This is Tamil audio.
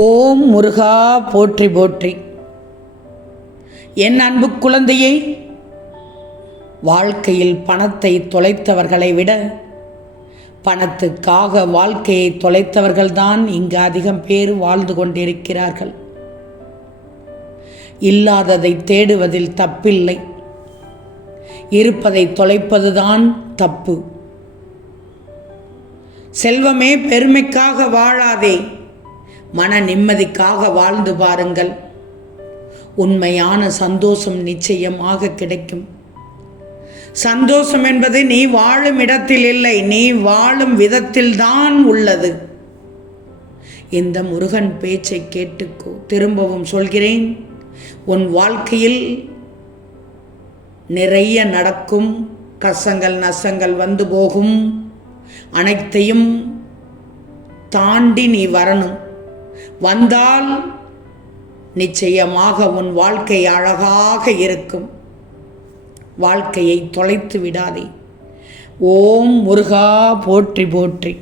ஓம் முருகா போற்றி போற்றி. என் அன்பு குழந்தையை, வாழ்க்கையில் பணத்தை தொலைத்தவர்களை விட பணத்துக்காக வாழ்க்கையை தொலைத்தவர்கள்தான் இங்கு அதிகம் பேர் வாழ்ந்து கொண்டிருக்கிறார்கள். இல்லாததை தேடுவதில் தப்பில்லை, இருப்பதை தொலைப்பதுதான் தப்பு. செல்வமே, பெருமைக்காக வாழாதே, மன நிம்மதிக்காக வாழ்ந்து பாருங்கள். உண்மையான சந்தோஷம் நிச்சயமாக கிடைக்கும். சந்தோஷம் என்பது நீ வாழும் இடத்தில் இல்லை, நீ வாழும் விதத்தில்தான் உள்ளது. இந்த முருகன் பேச்சை கேட்டுக்கோ. திரும்பவும் சொல்கிறேன், உன் வாழ்க்கையில் நிறைய நடக்கும். கஷ்டங்கள் நஷ்டங்கள் வந்து போகும். அனைத்தையும் தாண்டி நீ வரணும். வந்தால் நிச்சயமாக உன் வாழ்க்கை அழகாக இருக்கும். வாழ்க்கையை தொலைத்து விடாதே. ஓம் முருகா போற்றி போற்றி.